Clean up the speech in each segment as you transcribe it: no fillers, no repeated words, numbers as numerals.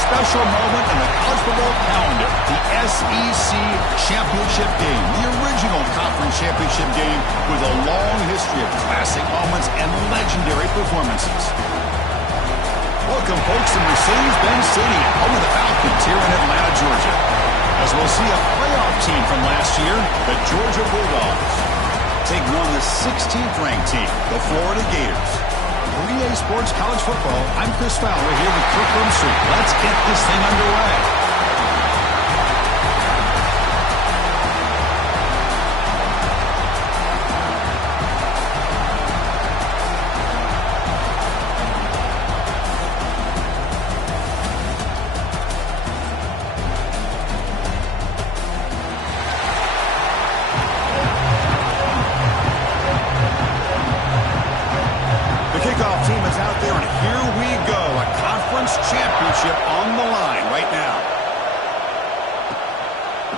special moment in the college football calendar, the SEC Championship game, the original conference championship game with a long history of classic moments and legendary performances. Welcome, folks, to Mercedes-Benz Stadium, home of the Falcons here in Atlanta, Georgia, as we'll see a playoff team from last year, the Georgia Bulldogs, taking on the 16th-ranked team, the Florida Gators. 3A Sports College Football, I'm Chris Fowler here with Kirk Street. Let's get this thing underway.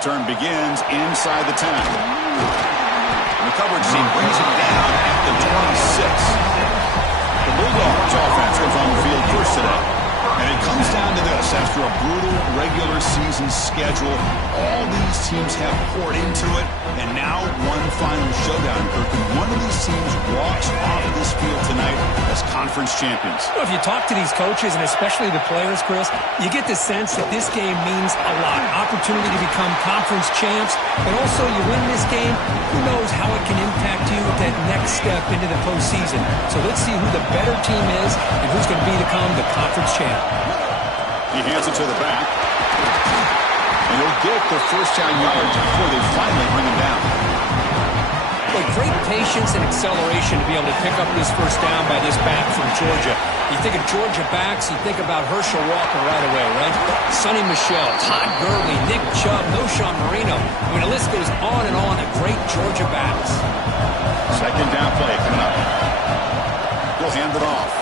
Turn begins inside the 10. And the coverage team brings it down at the 26. The Bulldogs offense comes on the field first today. And it comes down to this. After a brutal regular season schedule, all these teams have poured into it. And now one final showdown, Kirk. And one of these teams walks off this field tonight as conference champions. Well, if you talk to these coaches, and especially the players, Chris, you get the sense that this game means a lot. Opportunity to become conference champs. But also, you win this game, who knows how it can impact you at that next step into the postseason. So let's see who the better team is and who's going to become the conference champ. He hands it to the back. And he'll get the first down yards before they finally bring him down. But great patience and acceleration to be able to pick up this first down by this back from Georgia. You think of Georgia backs, you think about Herschel Walker right away, right? Sonny Michel, Todd Gurley, Nick Chubb, Knowshon Moreno. I mean, the list goes on and on of great Georgia backs. Second down play coming up. He'll hand it off.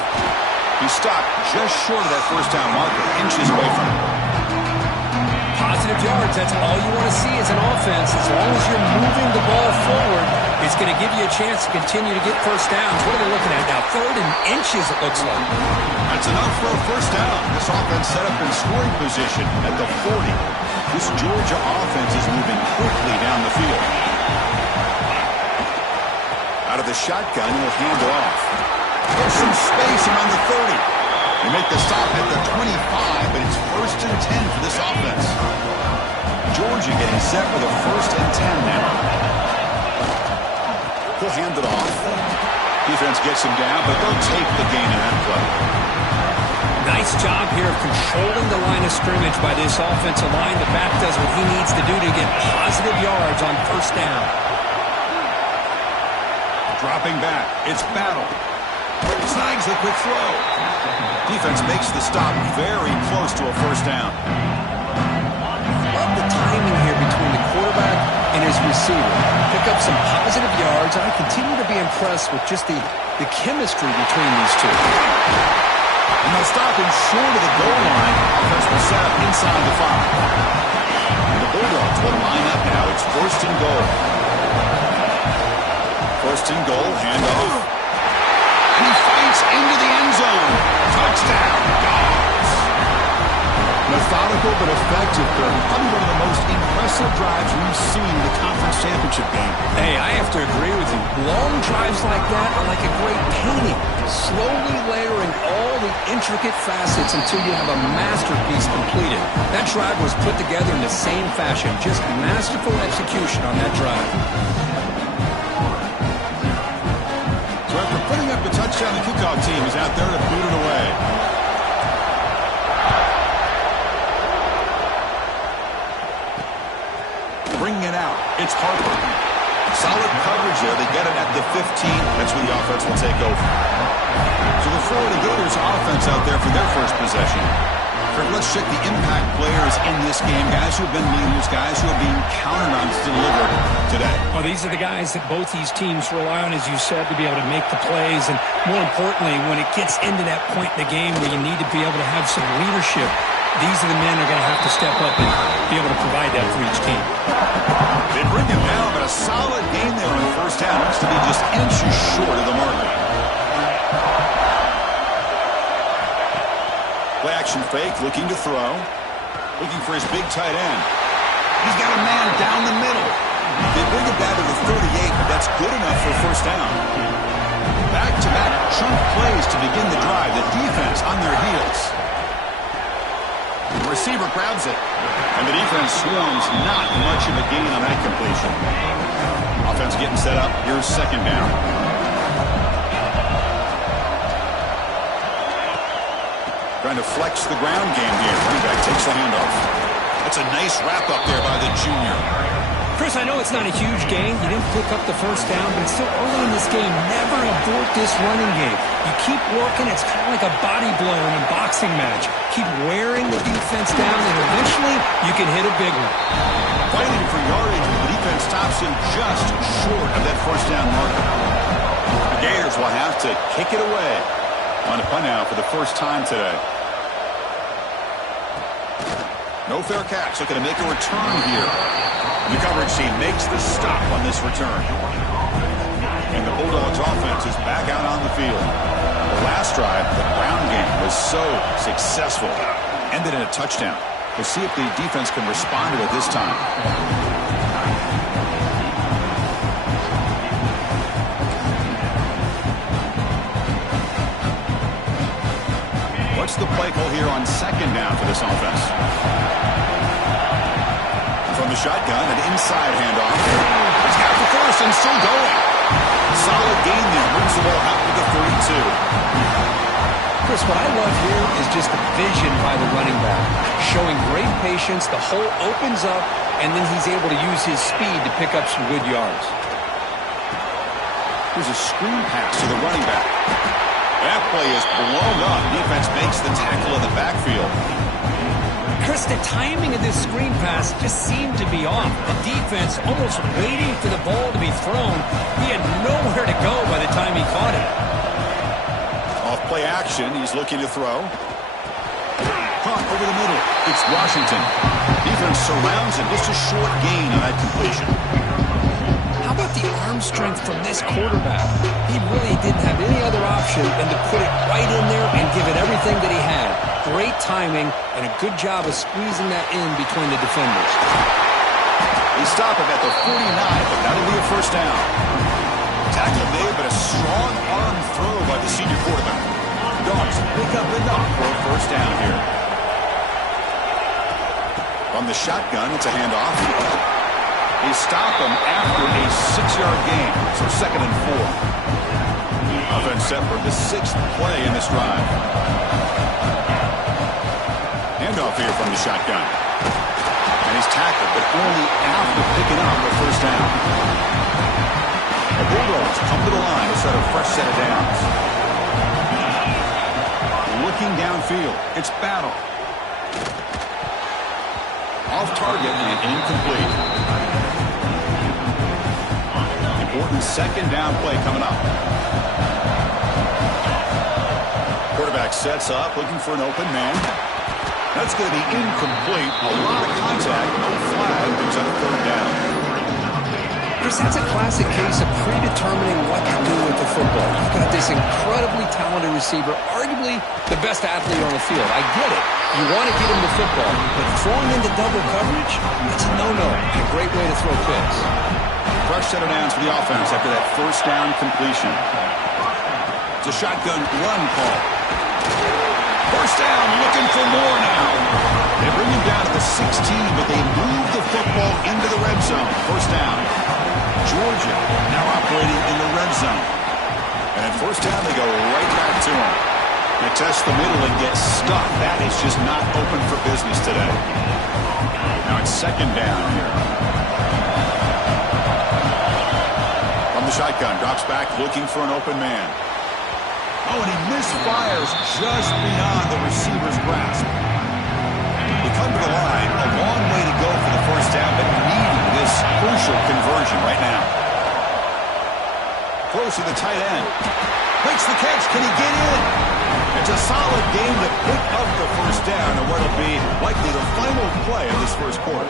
He stopped just short of that first down marker, inches away from it. Positive yards, that's all you want to see as an offense. As long as you're moving the ball forward, it's going to give you a chance to continue to get first downs. What are they looking at now? 3rd and inches, it looks like. That's enough for a first down. This offense set up in scoring position at the 40. This Georgia offense is moving quickly down the field. Out of the shotgun, he'll hand it off. There's some space around the 30. They make the stop at the 25, but it's 1st and 10 for this offense. Georgia getting set for the 1st and 10 now. He'll hand it off. Defense gets him down, but they'll take the gain in that play. Nice job here of controlling the line of scrimmage by this offensive line. The back does what he needs to do to get positive yards on first down. Dropping back. It's Battle. Snags the quick throw. Defense makes the stop very close to a first down. Love the timing here between the quarterback and his receiver. Pick up some positive yards. I continue to be impressed with just the chemistry between these two. And they'll stop him short of the goal line. Offense will set up inside the 5. And the Bulldogs will line up now. It's 1st and goal. 1st and goal, handoff. And he fights into the end zone. Touchdown, Dogs. Methodical but effective, probably one of the most impressive drives we've seen in the conference championship game. Hey, I have to agree with you. Long drives like that are like a great painting. Slowly layering all the intricate facets until you have a masterpiece completed. That drive was put together in the same fashion. Just masterful execution on that drive. So after putting up a touchdown, the kickoff team is out there to boot it away. Bringing it out, it's Harper. Solid coverage there. They get it at the 15. That's where the offense will take over. So the Florida Gators offense out there for their first possession. Let's check the impact players in this game. Guys who have been leaders, guys who are being counted on to deliver today. Well, these are the guys that both these teams rely on, as you said, to be able to make the plays. And more importantly, when it gets into that point in the game where you need to be able to have some leadership, these are the men that are going to have to step up and be able to provide that for each team. They bring him down, but a solid gain there on first down. Looks to be just inches short of the marker. Play action fake, looking to throw. Looking for his big tight end. He's got a man down the middle. They bring it down to the 38, but that's good enough for first down. Back-to-back chunk plays to begin the drive. The defense on their heels. The receiver grabs it. And the defense swarms. Not much of a gain on that completion. Offense getting set up. Here's second down. Trying to flex the ground game here. Running back takes the handoff. That's a nice wrap up there by the junior. Chris, I know it's not a huge gain. You didn't pick up the first down, but it's still early in this game. Never abort this running game. You keep working. It's kind of like a body blow in a boxing match. Keep wearing the defense down, and eventually you can hit a big one. Fighting for yardage, but the defense stops him just short of that first down marker. The Gators will have to kick it away. On a punt now for the first time today. No fair catch. Looking to make a return here. The coverage team makes the stop on this return. And the Bulldogs offense is back out on the field. The last drive, the ground game was so successful. Ended in a touchdown. We'll see if the defense can respond to it this time. What's the play call here on second down for this offense? From the shotgun, an inside handoff. It's got the first and still going. Solid gain there. Moves the ball out to the 32. Chris, what I love here is just the vision by the running back. Showing great patience, the hole opens up, and then he's able to use his speed to pick up some good yards. Here's a screen pass to the running back. That play is blown up. Defense makes the tackle in the backfield. Chris, the timing of this screen pass just seemed to be off. The defense almost waiting for the ball to be thrown. He had nowhere to go by the time he caught it. Off play action, he's looking to throw. Caught over the middle. It's Washington. Defense surrounds him. Just a short gain on that completion. How about the arm strength from this quarterback? He really didn't have any other option than to put it right in there and give it everything that he had. Great timing and a good job of squeezing that in between the defenders. They stop him at the 49, but that'll be a first down. Tackle made, but a strong arm throw by the senior quarterback. Dogs pick up enough for a first down here. From the shotgun, it's a handoff. They stop him after a 6-yard gain, so second and 4. Offense set for the 6th play in this drive. Handoff here from the shotgun. And he's tackled, but only after picking up the first down. The Bulldogs come to the line to start a fresh set of downs. Looking downfield, it's Battle. Off target and incomplete. Important second down play coming up. Quarterback sets up, looking for an open man. That's going to be incomplete. A lot of contact, no flag, brings up third down. Chris, that's a classic case of predetermining what to do with the football. You've got this incredibly talented receiver, arguably the best athlete on the field. I get it. You want to get him the football, but throwing into double coverage, it's a no-no. A great way to throw picks. Fresh set of downs for the offense after that first down completion. It's a shotgun run call. First down, looking for more now. They bring him down to the 16, but they move the football into the red zone. First down. Georgia now operating in the red zone. And at first down, they go right back to him. They test the middle and get stuck. That is just not open for business today. Now it's second down here. From the shotgun, drops back looking for an open man. Oh, and he misfires just beyond the receiver's grasp. They come to the line, a long way to go for the first down, but needing this crucial conversion right now. Close to the tight end. Makes the catch. Can he get in? It's a solid game to pick up the first down and what will be likely the final play of this first quarter.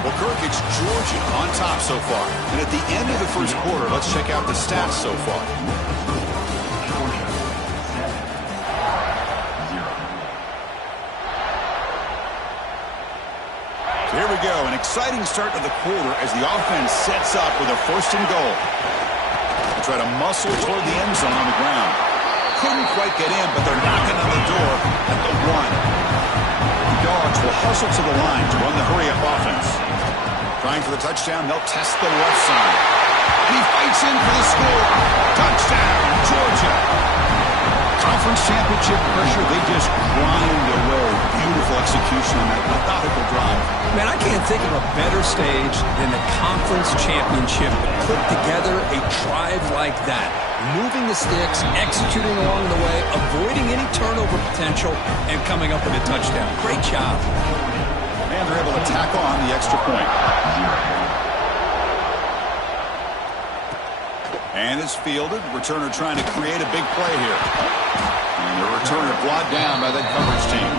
Well, Kirk, it's Georgia on top so far. And at the end of the first quarter, let's check out the stats so far. Here we go, an exciting start to the quarter as the offense sets up with a 1st and goal. They try to muscle toward the end zone on the ground. Couldn't quite get in, but they're knocking on the door at the 1. The Dogs will hustle to the line to run the hurry-up offense. Trying for the touchdown, they'll test the left side. He fights in for the score. Touchdown, Georgia. Conference championship pressure, they just grind away. Beautiful execution on that methodical drive. Man, I can't think of a better stage than the conference championship to put together a drive like that. Moving the sticks, executing along the way, avoiding any turnover potential, and coming up with a touchdown. Great job. And they're able to tack on the extra point. And it's fielded. Returner trying to create a big play here. And the returner brought down by that coverage team.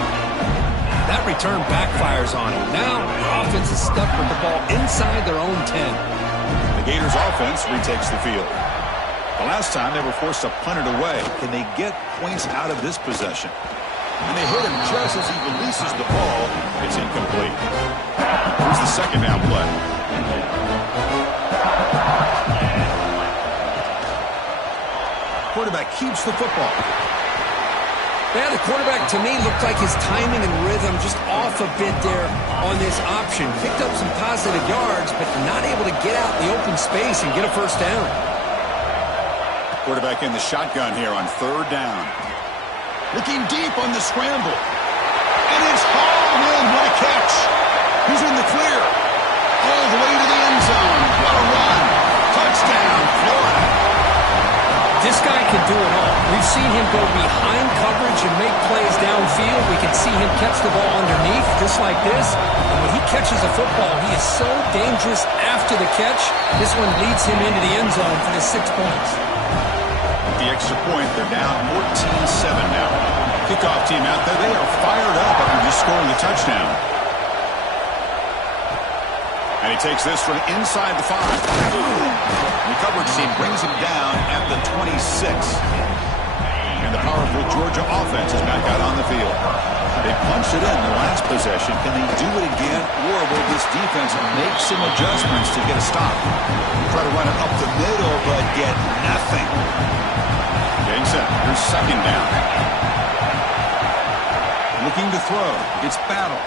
That return backfires on him. Now, the offense is stuck with the ball inside their own 10. The Gators offense retakes the field. The last time they were forced to punt it away. Can they get points out of this possession? And they hit him just as he releases the ball. It's incomplete. Here's the 2nd down play. Quarterback keeps the football. Yeah, the quarterback, to me, looked like his timing and rhythm just off a bit there on this option. Picked up some positive yards, but not able to get out in the open space and get a 1st down. Quarterback in the shotgun here on 3rd down. Looking deep on the scramble. And it's hauled in. What a catch. He's in the clear. All the way to the end zone. What a run. Touchdown, Florida. This guy can do it all. We've seen him go behind coverage and make plays downfield. We can see him catch the ball underneath just like this. And when he catches the football, he is so dangerous after the catch. This one leads him into the end zone for the 6 points. The extra point, they're down 14-7 now. Kickoff team out there, they are fired up after just scoring the touchdown. And he takes this from inside the 5. The coverage team brings him down at the 26. And the powerful Georgia offense is back out on the field. They punched it in the last possession. Can they do it again, or will this defense make some adjustments to get a stop? Try to run it up the middle, but get nothing. Getting set. Here's 2nd down. Looking to throw. It's Battle.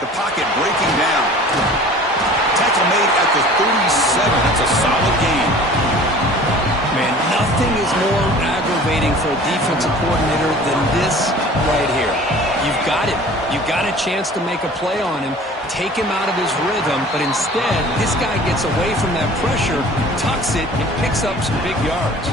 The pocket breaking down. Tackle made at the 37. That's a solid gain. Man, nothing is more aggravating for a defensive coordinator than this right here. You've got him. You've got a chance to make a play on him, take him out of his rhythm, but instead, this guy gets away from that pressure, tucks it, and picks up some big yards.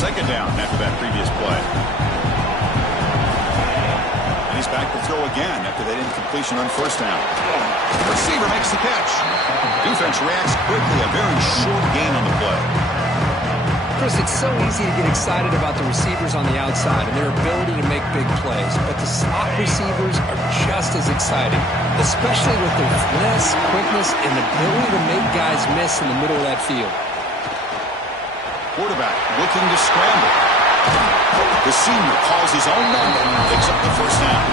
Second down after that previous play. And he's back to throw again after that incompletion on 1st down. The receiver makes the catch. Defense reacts quickly. A very short gain on the play. Chris, it's so easy to get excited about the receivers on the outside and their ability to make big plays, but the slot receivers are just as exciting, especially with their finesse, quickness, and the ability to make guys miss in the middle of that field. Quarterback looking to scramble. The senior calls his own number and picks up the 1st down.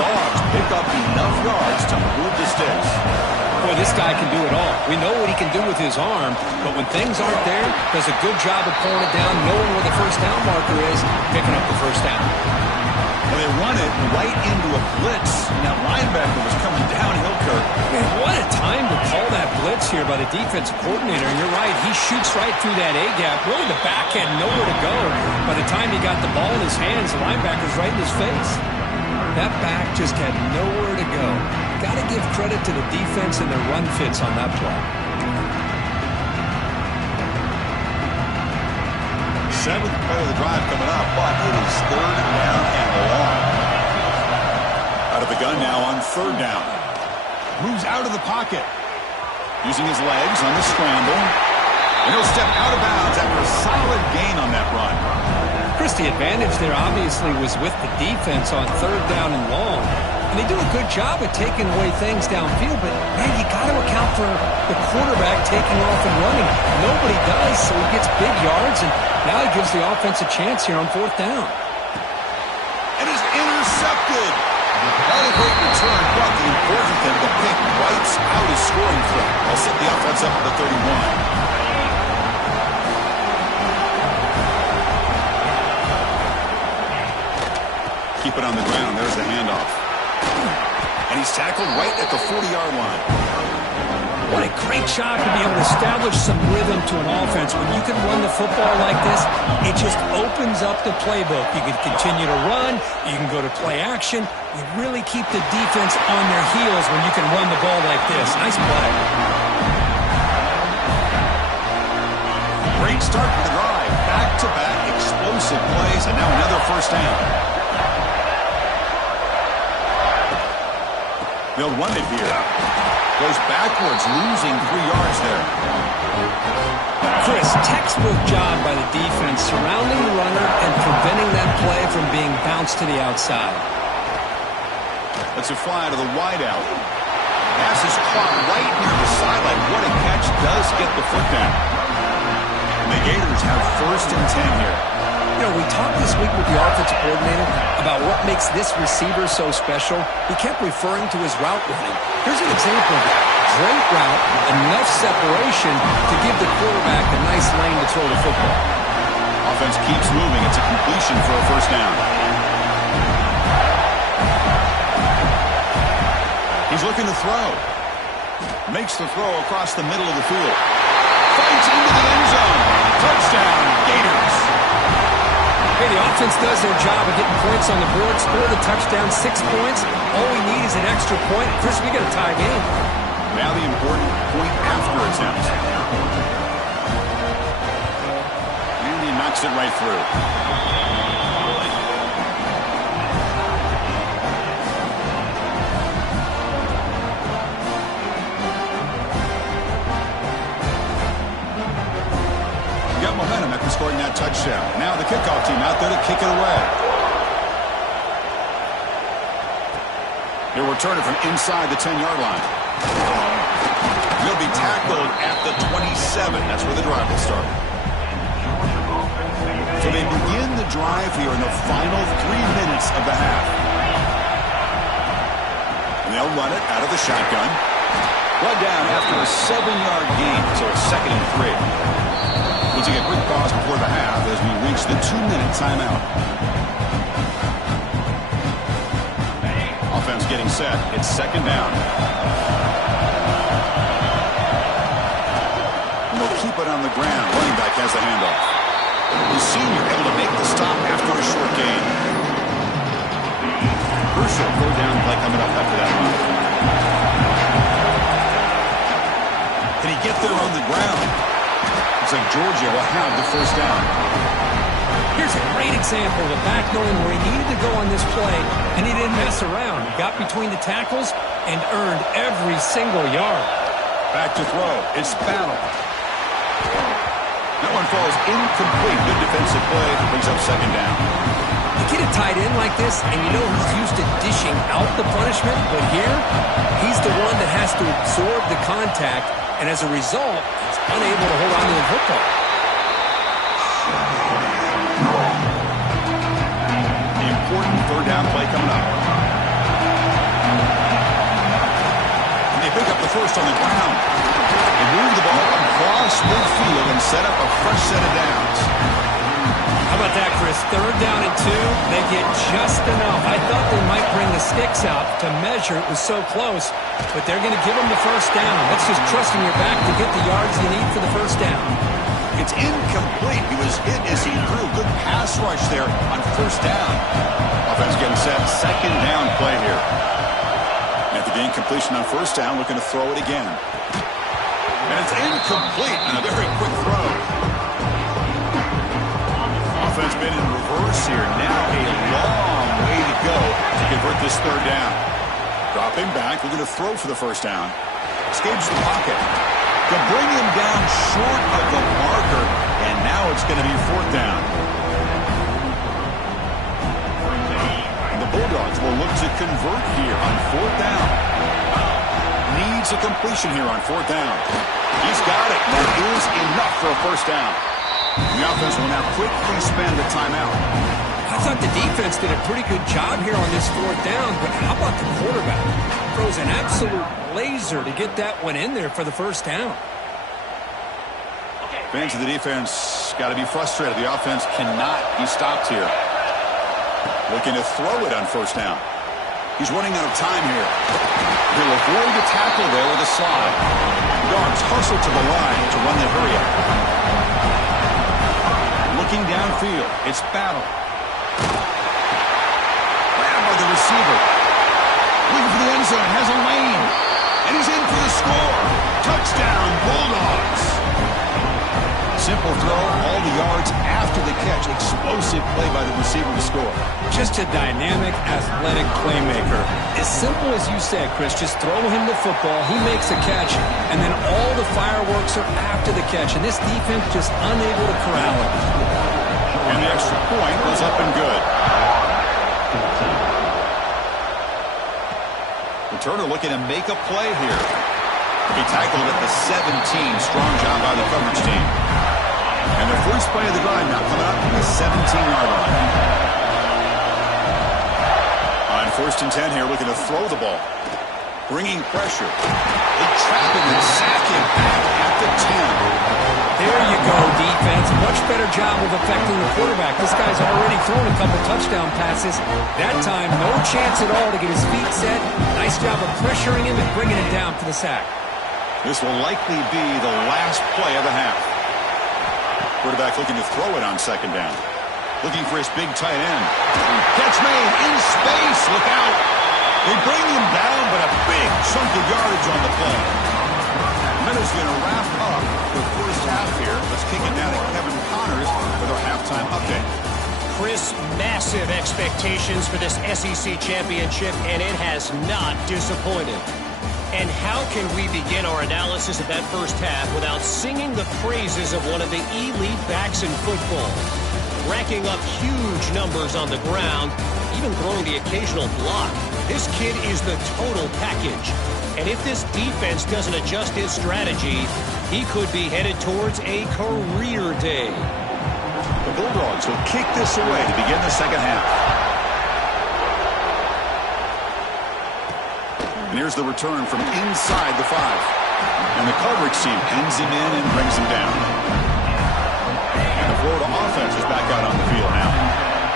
Dogs pick up enough yards to move the sticks. Boy, this guy can do it all. We know what he can do with his arm, but when things aren't there, does a good job of pulling it down, knowing where the 1st down marker is, picking up the 1st down. Well, they run it right into a blitz, and that linebacker was coming downhill, Kirk. Man, what a time to call that blitz here by the defensive coordinator. And you're right, he shoots right through that A-gap. Really, the back had nowhere to go. By the time he got the ball in his hands, the linebacker's right in his face. That back just had nowhere to go. Got to give credit to the defense and their run fits on that play. 7th play of the drive coming up, but it is 3rd down and long. Out of the gun now on 3rd down. Moves out of the pocket. Using his legs on the scramble. And he'll step out of bounds after a solid gain on that run. Chris, the advantage there obviously was with the defense on 3rd down and long. And they do a good job at taking away things downfield, but, man, you got to account for the quarterback taking off and running. Nobody does, so he gets big yards, and now he gives the offense a chance here on 4th down. And is intercepted. Not a great return, but the important thing, the pick wipes out his scoring threat. They'll set the offense up at the 31. Keep it on the ground. There's the handoff. And he's tackled right at the 40-yard line. What a great job to be able to establish some rhythm to an offense. When you can run the football like this, it just opens up the playbook. You can continue to run. You can go to play action. You really keep the defense on their heels when you can run the ball like this. Nice play. Great start to the drive. Back-to-back explosive plays, and now another first down. They'll run it here. Goes backwards, losing 3 yards there. Chris, textbook job by the defense surrounding the runner and preventing that play from being bounced to the outside. Let's it fly to the wideout. Pass is caught right near the sideline. What a catch. Does get the foot down. And the Gators have 1st and 10 here. You know, we talked this week with the offensive coordinator about what makes this receiver so special. He kept referring to his route running. Here's an example of that. Great route, enough separation to give the quarterback a nice lane to throw the football. Offense keeps moving. It's a completion for a first down. He's looking to throw. Makes the throw across the middle of the field. Fights into the end zone. Touchdown, Gators. Hey, the offense does their job of getting points on the board, score the touchdown, 6 points. All we need is an extra point. Chris, we got a tie game. Now the important point after attempt. And he knocks it right through. Momentum after scoring that touchdown. Now the kickoff team out there to kick it away. He'll return it from inside the 10-yard line. He'll be tackled at the 27. That's where the drive will start. So they begin the drive here in the final 3 minutes of the half. And they'll run it out of the shotgun. Run down after a 7-yard gain, so it's 2nd and 3. We'll take a quick pause before the half as we reach the 2-minute timeout. Offense getting set. It's 2nd down. And they'll keep it on the ground. Running back has the handoff. The senior able to make the stop after a short gain. Crucial 4th down play coming up after that run. Can he get there on the ground? Looks like Georgia will have the first down. Here's a great example of a back knowing where he needed to go on this play, and he didn't mess around. He got between the tackles and earned every single yard. Back to throw. It's Battle. That one falls incomplete. Good defensive play. Brings up 2nd down. You get a tight end like this, and you know he's used to dishing out the punishment, but here, he's the one that has to absorb the contact, and as a result, he's unable to hold on to the football. The important 3rd down play coming up. And they pick up the first on the ground. They move the ball across midfield and set up a fresh set of downs. How about that, Chris? 3rd down and 2. They get just enough. I thought they might bring the sticks out to measure. It was so close. But they're going to give them the first down. That's just trusting your back to get the yards you need for the first down. It's incomplete. He was hit as he threw. Good pass rush there on 1st down. Offense getting set. 2nd down play here. And at the game completion on 1st down, looking to throw it again. And it's incomplete on a very quick throw. Offense been in reverse here. Now a long way to go to convert this 3rd down. Dropping back, looking to throw for the first down. Escapes the pocket. To bring him down short of the marker, and now it's going to be 4th down. And the Bulldogs will look to convert here on 4th down. Needs a completion here on 4th down. He's got it. That is enough for a first down. The offense will now quickly spend a timeout. I thought the defense did a pretty good job here on this 4th down, but how about the quarterback? Throws an absolute laser to get that one in there for the first down. Fans of the defense got to be frustrated. The offense cannot be stopped here. Looking to throw it on 1st down. He's running out of time here. He'll avoid the tackle there with a slide. Dogs hustle to the line to run the hurry up. Looking downfield. It's Battle. Grabbed by the receiver. Looking for the end zone. Has a lane. And he's in for the score. Touchdown, Bulldogs. Simple throw, all the yards after the catch. Explosive play by the receiver to score. Just a dynamic, athletic playmaker. As simple as you said, Chris, just throw him the football, he makes a catch, and then all the fireworks are after the catch. And this defense just unable to corral it. And the extra point was up and good. Returner looking to make a play here. He tackled at the 17. Strong job by the coverage team. And the first play of the drive now coming up from the 17-yard line. On 1st and 10 here, looking to throw the ball. Bringing pressure. They trap him and sack him back at the 10. There you go, defense. Much better job of affecting the quarterback. This guy's already thrown a couple touchdown passes. That time, no chance at all to get his feet set. Nice job of pressuring him and bringing him down for the sack. This will likely be the last play of the half. Quarterback looking to throw it on 2nd down. Looking for his big tight end. Catch made in space. Look out. They bring him down, but a big chunk of yardage on the play. Minutes going to wrap up the first half here. Let's kick it now to Kevin Connors with our halftime update. Chris, massive expectations for this SEC championship, and it has not disappointed. And how can we begin our analysis of that first half without singing the praises of one of the elite backs in football? Racking up huge numbers on the ground, even throwing the occasional block. This kid is the total package. And if this defense doesn't adjust his strategy, he could be headed towards a career day. The Bulldogs will kick this away to begin the second half. And here's the return from inside the 5. And the coverage team pins him in and brings him down. And the Florida offense is back out on the field now.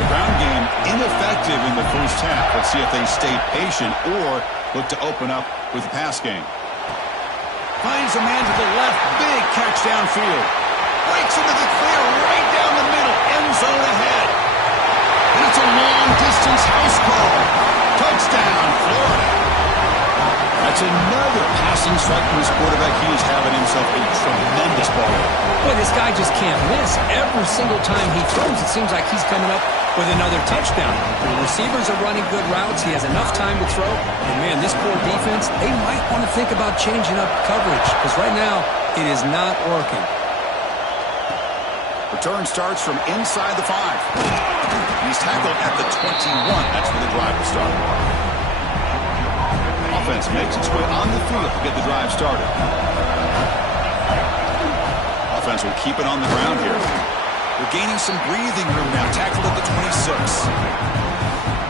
The ground game ineffective in the first half. Let's see if they stay patient or look to open up with the pass game. Finds a man to the left. Big catch downfield. Breaks into the clear right down the middle. End zone ahead. And it's a long-distance house call. Touchdown, Florida. That's another passing strike from his quarterback. He is having himself a tremendous ball. Boy, this guy just can't miss. Every single time he throws, it seems like he's coming up with another touchdown. The receivers are running good routes. He has enough time to throw. And, man, this poor defense, they might want to think about changing up coverage because right now it is not working. Return starts from inside the 5. He's tackled at the 21. That's where the drive will start. Offense makes its way on the field to get the drive started. Offense will keep it on the ground here. They're gaining some breathing room now. Tackled at the 26.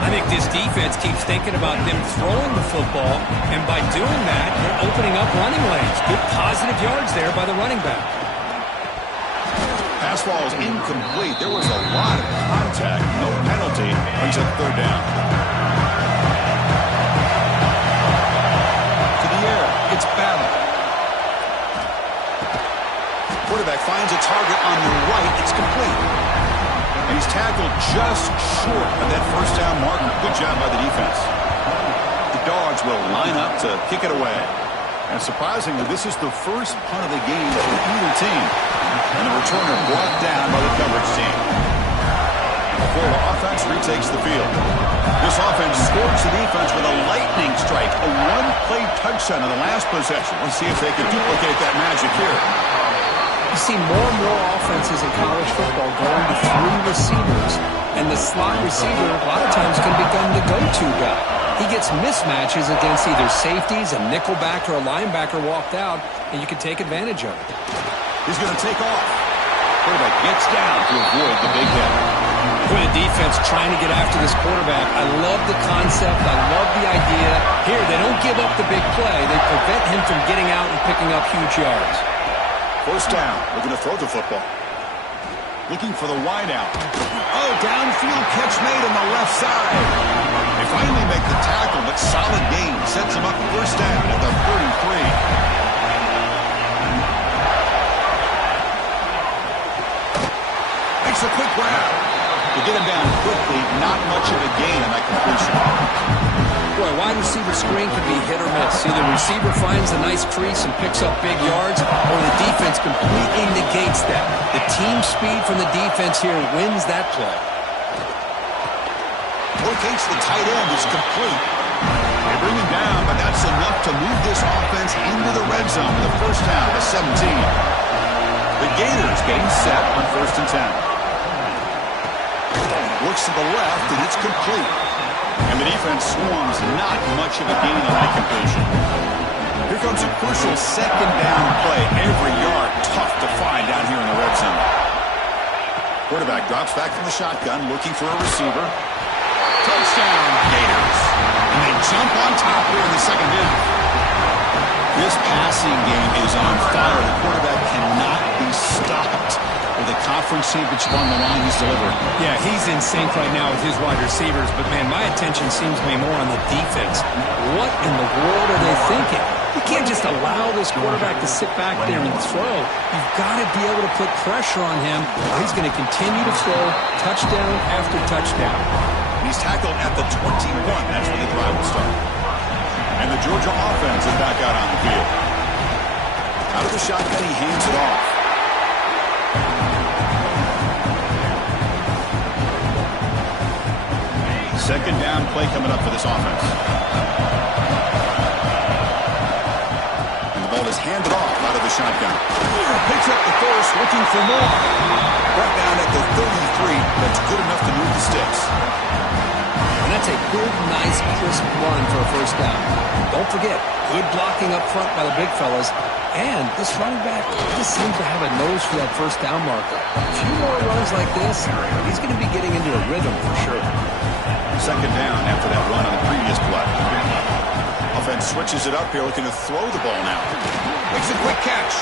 I think this defense keeps thinking about them throwing the football, and by doing that, they're opening up running lanes. Good positive yards there by the running back. Pass ball is incomplete. There was a lot of contact. No penalty. Brings up 3rd down. It's Battle. Quarterback finds a target on the right. It's complete. And he's tackled just short of that first down mark. Good job by the defense. The Dogs will line up to kick it away. And surprisingly, this is the first punt of the game for either team. And the returner brought down by the coverage team. The Florida offense retakes the field. This offense scores the defense with a lightning strike. A one-play touchdown in the last possession. Let's see if they can duplicate that magic here. You see more and more offenses in college football going to 3 receivers. And the slot receiver, a lot of times, can become the go-to guy. He gets mismatches against either safeties, a nickelback, or a linebacker walked out, and you can take advantage of it. He's going to take off. Quarterback gets down to avoid the big hit. With the defense trying to get after this quarterback, I love the concept. I love the idea. Here, they don't give up the big play. They prevent him from getting out and picking up huge yards. First down. Looking to throw the football. Looking for the wideout. Oh, downfield catch made on the left side. They finally make the tackle, but solid gain sets him up first down at the 33. Makes a quick grab. To get him down quickly, not much of a gain on that completion. Boy, wide receiver screen can be hit or miss. Either the receiver finds a nice crease and picks up big yards, or the defense completely negates that. The team speed from the defense here wins that play. Locates the tight end is complete. They bring him down, but that's enough to move this offense into the red zone with a first down at 17. The Gators getting set on 1st and 10. Looks to the left, and it's complete. And the defense swarms, not much of a gain on that completion. Here comes a crucial second down play. Every yard tough to find down here in the red zone. Quarterback drops back from the shotgun, looking for a receiver. Touchdown, Gators. And they jump on top here in the second half. This passing game is on fire. The quarterback cannot be stopped. With a conference championship on the line, he's delivering. Yeah, he's in sync right now with his wide receivers, but, man, my attention seems to be more on the defense. What in the world are they thinking? You can't just allow this quarterback to sit back there and throw. You've got to be able to put pressure on him, or he's going to continue to throw touchdown after touchdown. He's tackled at the 21. That's where the drive will start. And the Georgia offense is back out on the field. Out of the shotgun, he hands it off. Second down play coming up for this offense. And the ball is handed off out of the shotgun. Picks up the first, looking for more. Brought down at the 33. That's good enough to move the sticks. And that's a good, nice, crisp run for a first down. Don't forget, good blocking up front by the big fellas. And this running back just seems to have a nose for that first down marker. A few more runs like this, he's going to be getting into a rhythm for sure. Second down after that run on the previous play. Offense switches it up here, looking to throw the ball now. Makes a quick catch.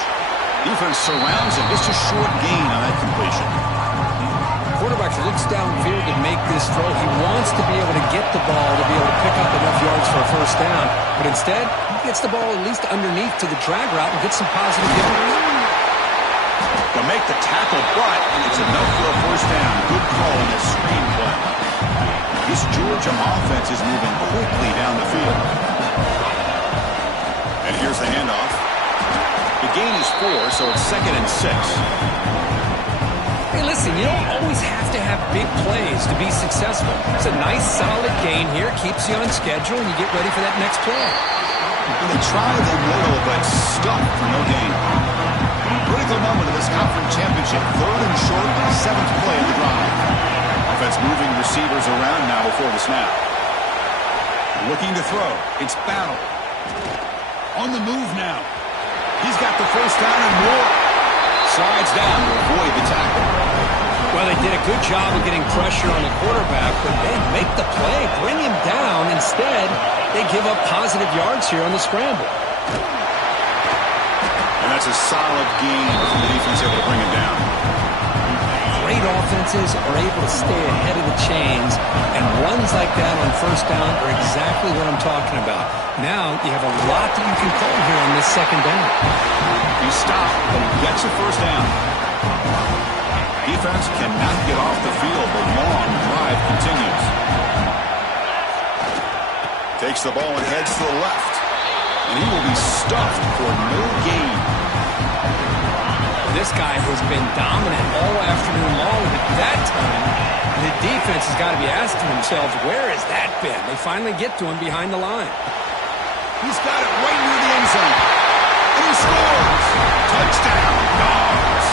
Defense surrounds him. Just a short gain on that completion. Quarterback looks downfield to make this throw. He wants to be able to get the ball to be able to pick up enough yards for a first down. But instead, he gets the ball at least underneath to the drag route and gets some positive yards. They'll make the tackle, but it's enough for a first down. Good call on this screen play. This Georgia offense is moving quickly down the field. And here's the handoff. The gain is 4, so it's 2nd and 6. Hey, listen, you don't always have to have big plays to be successful. It's a nice, solid gain here. Keeps you on schedule, and you get ready for that next play. And they try them little, but stuck for no gain. Critical moment of this conference championship. 3rd and short on the 7th play of the drive. Offense moving receivers around now before the snap. Looking to throw. It's Battle. On the move now. He's got the first down and more. Slides down to avoid the tackle. Well, they did a good job of getting pressure on the quarterback, but they make the play, bring him down. Instead, they give up positive yards here on the scramble. And that's a solid gain from the defense able to bring him down. Great offenses are able to stay ahead of the chains, and runs like that on first down are exactly what I'm talking about. Now you have a lot that you can call here on this second down. He stopped, but he gets a first down. Defense cannot get off the field. The long drive continues. Takes the ball and heads to the left. And he will be stuffed for no gain. This guy has been dominant all afternoon long, but that time, the defense has got to be asking themselves, where has that been? They finally get to him behind the line. He's got it right near the end zone. And he scores! Touchdown, Dogs!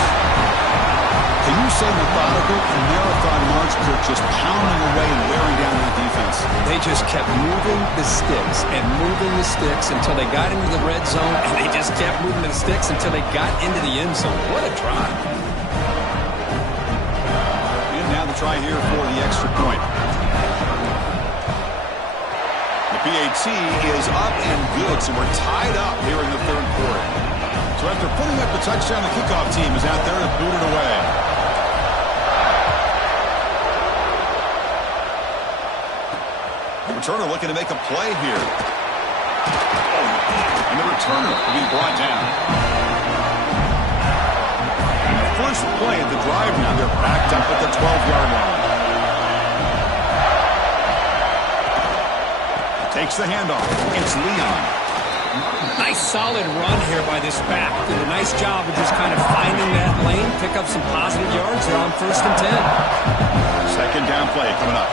Can you say methodical and marathon march offense, Kirk, just pounding away and wearing down their defense. They just kept moving the sticks and moving the sticks until they got into the red zone, and they just kept moving the sticks until they got into the end zone. What a drive. And now the try here for the extra point. The PAT is up and good, so we're tied up here in the third quarter. So after putting up the touchdown, the kickoff team is out there to boot it away. Returner looking to make a play here. And the returner will be brought down. The first play of the drive now, they're backed up at the 12-yard line. Takes the handoff. It's Leon. Nice solid run here by this back. Did a nice job of just kind of finding that lane, pick up some positive yards. They're on 1st and 10. Second down play coming up.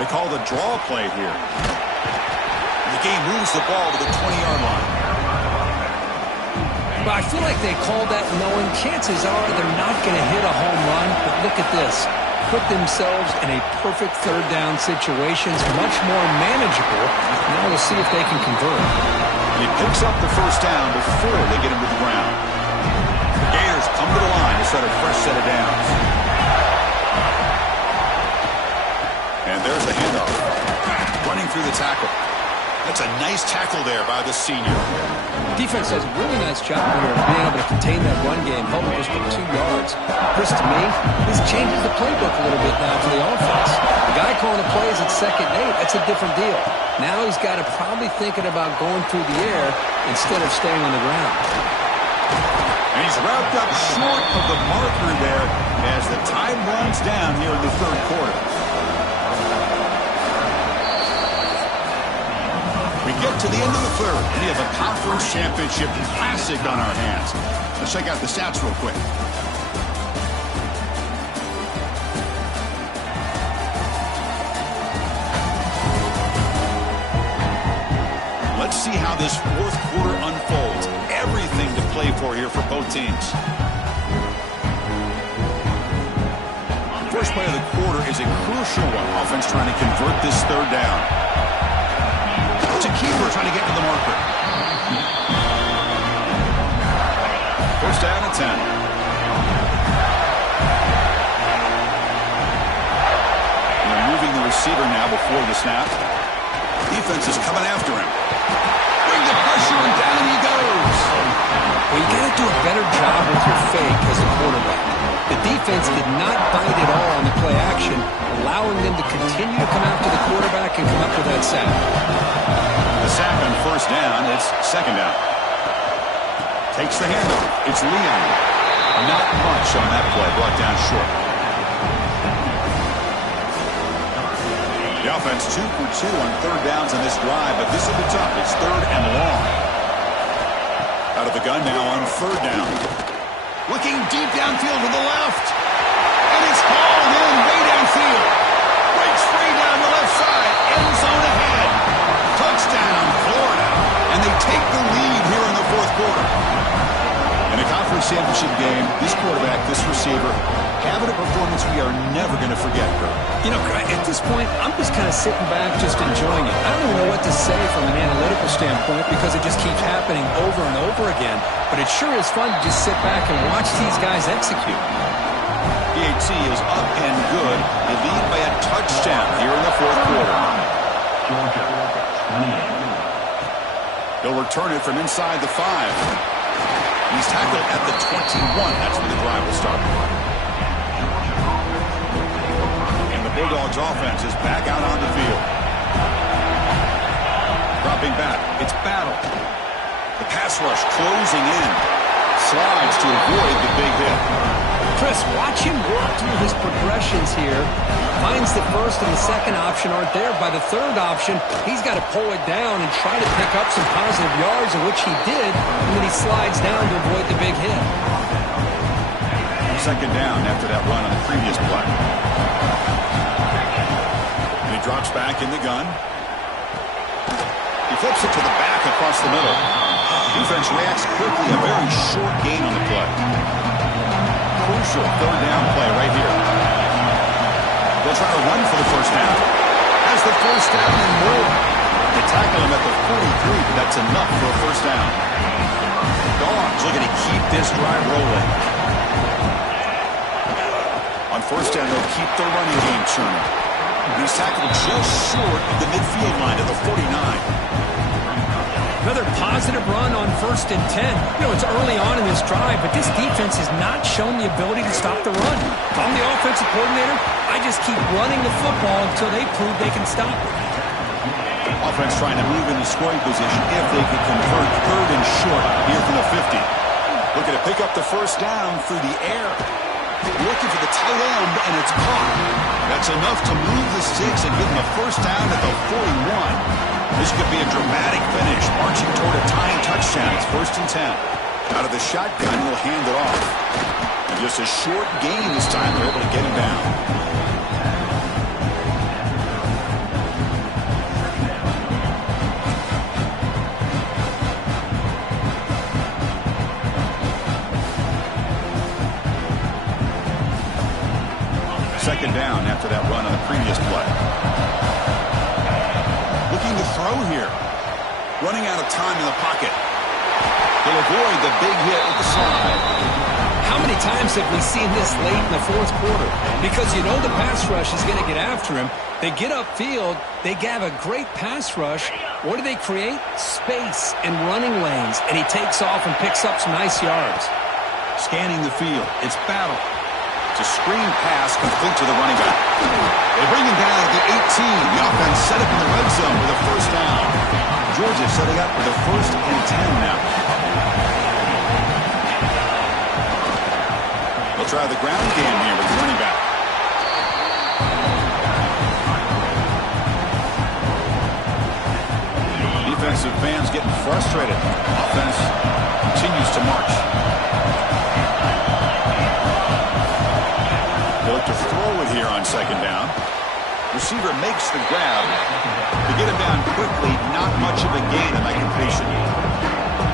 They call the draw play here. The game moves the ball to the 20-yard line. But I feel like they called that knowing chances are they're not going to hit a home run. But look at this. Put themselves in a perfect third down situation. It's much more manageable. Now we'll see if they can convert. And he picks up the first down before they get him to the ground. The Gators come to the line to start a fresh set of downs. And there's the handoff. Running through the tackle. That's a nice tackle there by the senior. Defense does a really nice job here of being able to contain that run game. Held it just for 2 yards. Chris, to me, this changes the playbook a little bit now for the offense. The guy calling the plays at 2nd and 8, that's a different deal. Now he's got to probably thinking about going through the air instead of staying on the ground. And he's wrapped up short of the marker there as the time runs down here in the third quarter. We get to the end of the third. We have a conference championship classic on our hands. Let's check out the stats real quick. Let's see how this fourth quarter unfolds. Everything to play for here for both teams. First play of the quarter is a crucial one. Offense trying to convert this third down. It's a keeper trying to get to the marker. First down and 10. And they're moving the receiver now before the snap. Defense is coming after him. Bring the pressure and down he goes. Well, you got to do a better job with your fake as a quarterback. The defense did not bite at all on the play action, allowing them to continue to come after the quarterback and come up with that sack. The sack on first down. It's second down. Takes the handoff. It's Leon. Not much on that play. Brought down short. The offense 2 for 2 on third downs on this drive, but this will be tough. It's third and long. Out of the gun now on third down. Looking deep downfield to the left. And it's hauled in way downfield. Breaks free down the left side. End zone ahead. Touchdown, Florida. And they take the lead here in the fourth quarter. In a conference championship game, this quarterback, this receiver, having a performance we are never going to forget. You know, at this point, I'm just kind of sitting back, just enjoying it. I don't even know what to say from an analytical standpoint because it just keeps happening over and over again. But it sure is fun to just sit back and watch these guys execute. PAT is up and good. They lead by a touchdown here in the fourth quarter. He'll return it from inside the 5. He's tackled at the 21. That's where the drive will start. And the Bulldogs offense is back out on the field. Dropping back. It's Battle. The pass rush closing in. Slides to avoid the big hit. Chris, watch him work through his progressions here. Finds the first and the second option aren't there. By the third option, he's got to pull it down and try to pick up some positive yards, of which he did, and then he slides down to avoid the big hit. Second down after that run on the previous play. And he drops back in the gun. He flips it to the back across the middle. Defense reacts quickly. A very short gain on the play. crucial third down play right here. They'll try to run for the first down. Has the first down and more. They tackle him at the 43, but that's enough for a first down. Dogs looking to keep this drive rolling. On first down, they'll keep the running game churning. He's tackled just short of the midfield line at the 49. Another positive run on 1st and 10. You know, it's early on in this drive, but this defense has not shown the ability to stop the run. If I'm the offensive coordinator, I just keep running the football until they prove they can stop it. Offense trying to move into scoring position if they can convert third and short here from the 50. Looking to pick up the first down through the air. Looking for the tight end, and it's caught. That's enough to move the sticks and give them a first down at the 41. This could be a dramatic finish, marching toward a tying touchdown. It's 1st and 10. Out of the shotgun, he'll hand it off. And just a short gain this time. They're able to get him down. Second down after that run on the previous play. Looking to throw here. Running out of time in the pocket. He'll avoid the big hit with the slide. How many times have we seen this late in the 4th quarter? Because you know the pass rush is going to get after him. They get upfield. They have a great pass rush. What do they create? Space and running lanes. And he takes off and picks up some nice yards. Scanning the field. It's battle. It's a screen pass complete to the running back. They bring him down at the 18. The offense set up in the red zone with a first down. Georgia setting up for the 1st and 10 now. They'll try the ground game here with the running back. Defensive fans getting frustrated. Offense continues to march. They look to throw it here on second down. Receiver makes the grab. To get him down quickly, not much of a gain on that completion.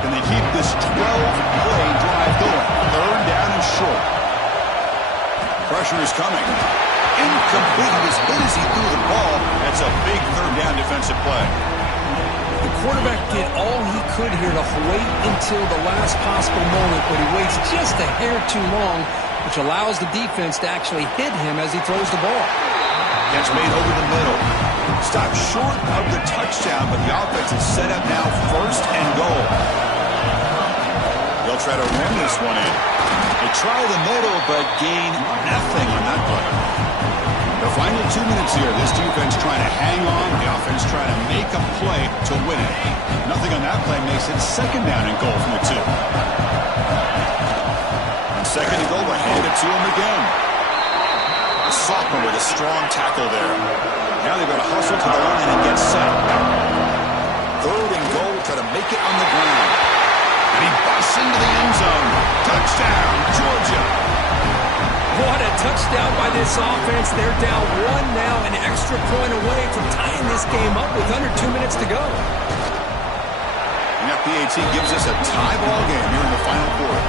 Can they keep this 12-play drive going? Third down and short. Pressure is coming. Incomplete. As good as he threw the ball, that's a big third down defensive play. The quarterback did all he could here to wait until the last possible moment, but he waits just a hair too long, which allows the defense to actually hit him as he throws the ball. Catch made over the middle. Stopped short of the touchdown, but the offense is set up now 1st and goal. They'll try to run this one in. They try the middle, but gain nothing on that play. The final 2 minutes here, this defense trying to hang on, the offense trying to make a play to win it. Nothing on that play makes it second down and goal from the 2. On second and goal, they hand it to him again. A sophomore with a strong tackle there. Now they've got to hustle to the line and get set. Third and goal, try to make it on the ground. And he busts into the end zone. Touchdown, Georgia. What a touchdown by this offense. They're down 1 now, an extra point away from tying this game up with under 2 minutes to go. And that PAT gives us a tie ball game here in the final quarter.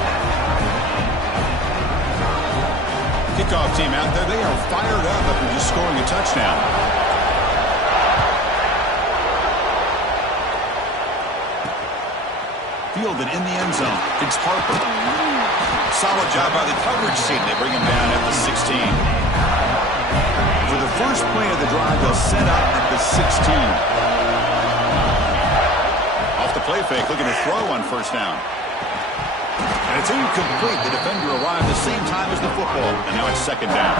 Kickoff team out there, they are fired up after just scoring a touchdown. Fielded in the end zone. It's Harper. Solid job by the coverage team. They bring him down at the 16. For the first play of the drive, they'll set up at the 16. Off the play fake, looking to throw on first down. And it's incomplete. The defender arrived the same time as the football, and now it's second down.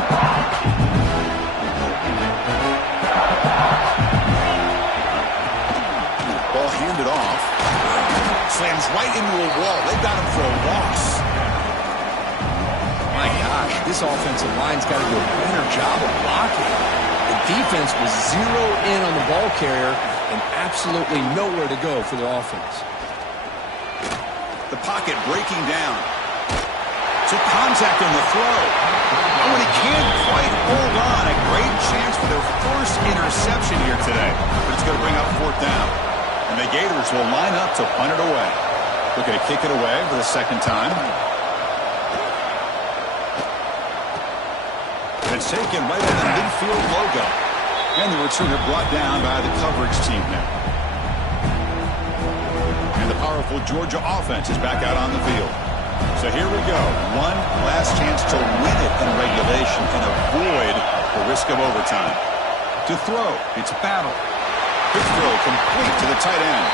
Ball handed off. Slams right into a wall. They've got him for a loss. My gosh, this offensive line's got to do a better job of blocking. The defense was zeroed in on the ball carrier and absolutely nowhere to go for the offense. The pocket breaking down. Took contact on the throw. Oh, and he can't quite hold on. A great chance for their first interception here today. But it's going to bring up fourth down. And the Gators will line up to punt it away. Looking to kick it away for the second time. It's taken right on the midfield logo. And the returner brought down by the coverage team now. And the powerful Georgia offense is back out on the field. So here we go. One last chance to win it in regulation and avoid the risk of overtime. To throw, it's Battle. Quick throw complete to the tight end.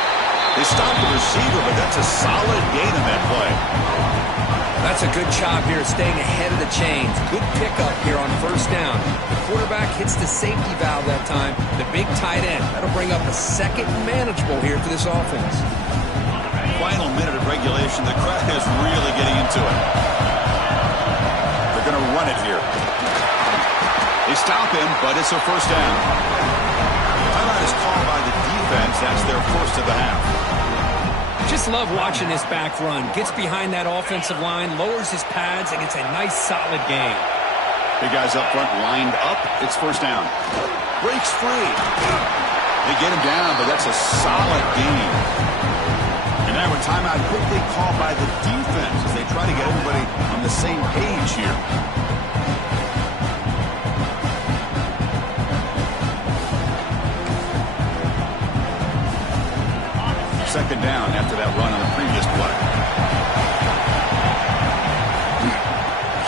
They stopped the receiver, but that's a solid gain in that play. That's a good job here staying ahead of the chains. Good pickup here on first down. The quarterback hits the safety valve that time. The big tight end. That'll bring up a second manageable here for this offense. Final minute of regulation. The crowd is really getting into it. They're going to run it here. They stop him, but it's a first down. Timeout is called by the defense. That's their first of the half. Just love watching this back run. Gets behind that offensive line, lowers his pads, and gets a nice solid gain. Big guys up front lined up. It's first down. Breaks free. They get him down, but that's a solid gain. And now a timeout quickly called by the defense as they try to get everybody on the same page here. Second down after that run on the previous play.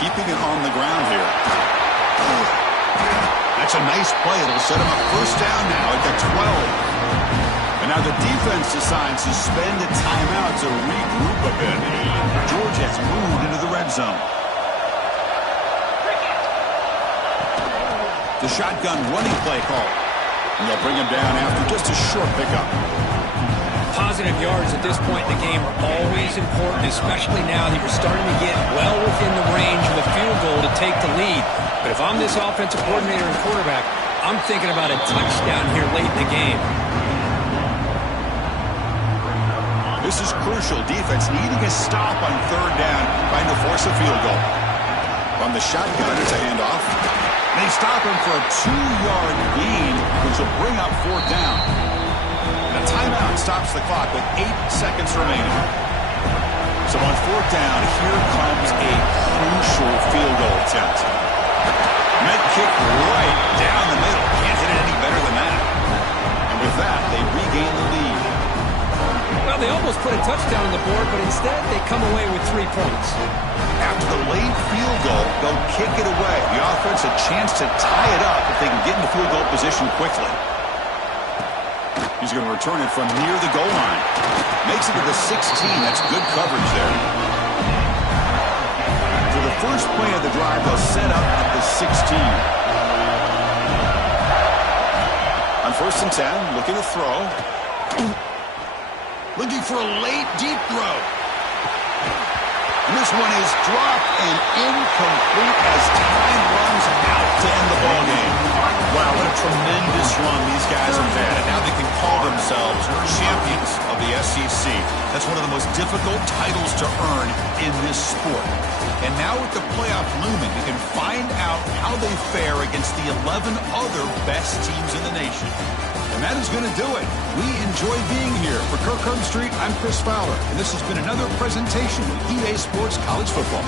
Keeping it on the ground here. That's a nice play. It'll set him up first down now at the 12. And now the defense decides to spend a timeout to regroup a bit. Georgia has moved into the red zone. The shotgun running play call. And they'll bring him down after just a short pickup. Positive yards at this point in the game are always important, especially now that you're starting to get well within the range of a field goal to take the lead. But if I'm this offensive coordinator and quarterback, I'm thinking about a touchdown here late in the game. This is crucial. Defense needing a stop on third down, trying to force a field goal. From the shotgun, it's a handoff. They stop him for a 2-yard gain, which will bring up fourth down. The timeout stops the clock with 8 seconds remaining. So on fourth down, here comes a crucial field goal attempt. Med kick right down the middle. Can't hit it any better than that. And with that, they regain the lead. Well, they almost put a touchdown on the board, but instead they come away with 3 points. After the late field goal, they'll kick it away. The offense a chance to tie it up if they can get into field goal position quickly. He's going to return it from near the goal line. Makes it to the 16. That's good coverage there. For the first play of the drive, they'll set up at the 16. On first and 10, looking to throw. Looking for a late, deep throw. And this one is dropped and incomplete as time runs out to end the ballgame. Wow, what a tremendous run these guys have had. And now they can call themselves champions of the SEC. That's one of the most difficult titles to earn in this sport. And now with the playoff looming, they can find out how they fare against the 11 other best teams in the nation. And that is going to do it. We enjoy being here. For Kirk Herbstreit, I'm Chris Fowler. And this has been another presentation of EA Sports College Football.